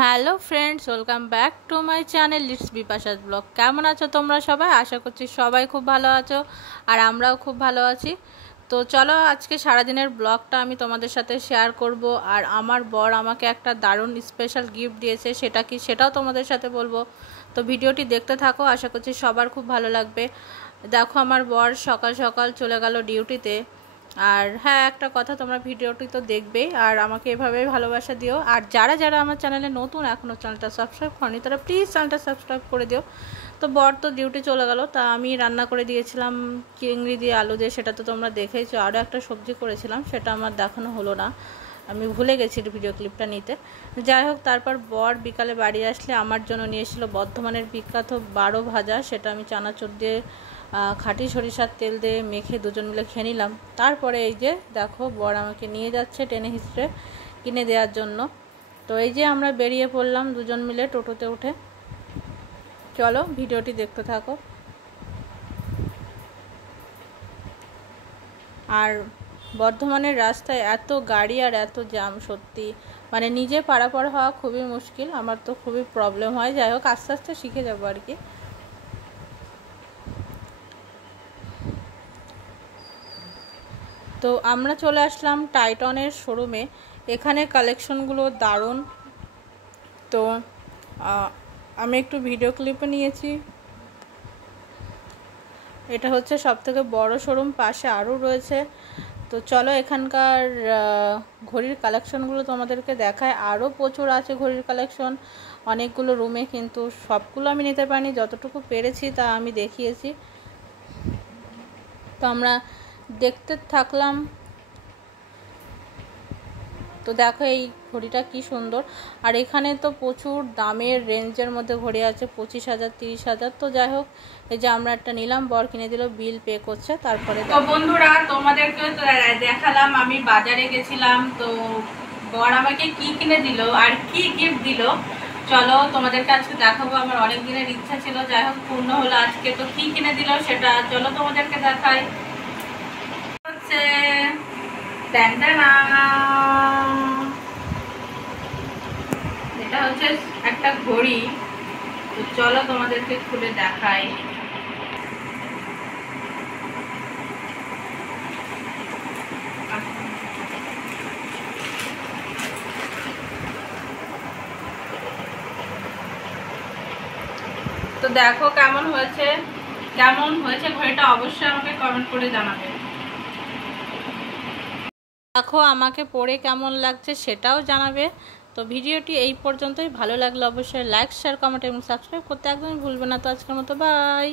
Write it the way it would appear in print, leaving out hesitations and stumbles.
Hello friends, welcome back to my channel lits Bipasha's blog. কেমন আছো তোমরা সবাই? আশা করছি সবাই খুব ভালো আছো আর আমরাও খুব ভালো আছি। তো চলো আজকে সারাদিনের ব্লগটা আমি তোমাদের সাথে শেয়ার করব। আর আমার বর আমাকে একটা দারুণ স্পেশাল গিফট দিয়েছে, সেটাও তোমাদের সাথে বলবো। তো ভিডিওটি দেখতে থাকো, আশা করছি সবার খুব ভালো লাগবে। দেখো আমার বর সকাল সকাল চলে গেল ডিউটিতে। আর হ্যাঁ, একটা কথা, তোমরা ভিডিওটি তো দেখবেই আর আমাকে এভাবেই ভালোবাসা দিও। আর যারা যারা আমার চ্যানেলে নতুন, এখনও চ্যানেলটা সাবস্ক্রাইব করনি, তারা প্লিজ চ্যানেলটা সাবস্ক্রাইব করে দিও। তো বর তো ডিউটি চলে গেল, তা আমি রান্না করে দিয়েছিলাম চিংড়ি দিয়ে আলু দিয়ে, সেটা তো তোমরা দেখেইছো। আরও একটা সবজি করেছিলাম, সেটা আমার দেখানো হলো না, আমি ভুলে গেছি ভিডিও ক্লিপটা নিতে। যাই হোক, তারপর বর বিকালে বাড়ি আসলে আমার জন্য নিয়ে এসেছিলো বর্ধমানের বিখ্যাত বারো ভাজা। সেটা আমি চানাচুর দিয়ে খাঁটি সরিষার তেল দিয়ে মেখে দুজন মিলে খেয়ে নিলাম। তারপরে এই যে দেখো, বর আমাকে নিয়ে যাচ্ছে টেনে হিস্ট্রে কিনে দেওয়ার জন্য। তো এই যে আমরা বেরিয়ে পড়লাম দুজন মিলে টোটোতে উঠে। চলো ভিডিওটি দেখতে থাকো। আর বর্ধমানের রাস্তায় এত গাড়ি আর এত জ্যাম, সত্যি মানে নিজে পারাপার হওয়া খুবই মুশকিল, আমার তো খুবই প্রবলেম হয়। যাই হোক, আস্তে আস্তে শিখে যাবো আর কি। তো আমরা চলে আসলাম টাইটনের শোরুমে। এখানে কালেকশনগুলো দারুণ। তো আমি একটু ভিডিও ক্লিপে নিয়েছি। এটা হচ্ছে সবথেকে বড় শোরুম, পাশে আরও রয়েছে। তো চলো এখানকার ঘড়ির কালেকশনগুলো তোমাদেরকে দেখায়। আরও প্রচুর আছে ঘড়ির কালেকশন অনেকগুলো রুমে, কিন্তু সবগুলো আমি নিতে পারিনি, যতটুকু পেরেছি তা আমি দেখিয়েছি। তো আমরা দেখতে থাকলাম। তো দেখো এই ঘড়িটা কি সুন্দর। আর এখানে তো প্রচুর দামের রেঞ্জের মধ্যে ঘড়ি আছে, 25,000 30,000। তো যাই হোক, এই যে আমরা একটা নিলাম, বর কিনে দিল, বিল পে করছে। তারপরে তো বন্ধুরা তোমাদেরকে তো দেখালাম আমি বাজারে গেছিলাম। তো বর আমাকে কি কিনে দিল আর কি গিফট দিল, চলো তোমাদেরকে আজকে দেখাবো। আমার অনেক দিনের ইচ্ছা ছিল, যাই হোক পূর্ণ হলো আজকে। তো কি কিনে দিল সেটা চলো তোমাদেরকে দেখাই। হচ্ছে এটা হচ্ছে একটা ঘড়ি। তো চলো তোমাদেরকে খুলে দেখাই। তো দেখো কেমন হয়েছে ঘড়িটা, অবশ্যই আমাকে কমেন্ট করে জানাবে। দেখো আমাকে পরে কেমন লাগছে সেটাও জানাবে। তো ভিডিওটি এই পর্যন্তই। ভালো লাগলে অবশ্যই লাইক, শেয়ার, কমেন্ট এবং সাবস্ক্রাইব করতে একদমই ভুলবে না। তো আজকের মতো বাই।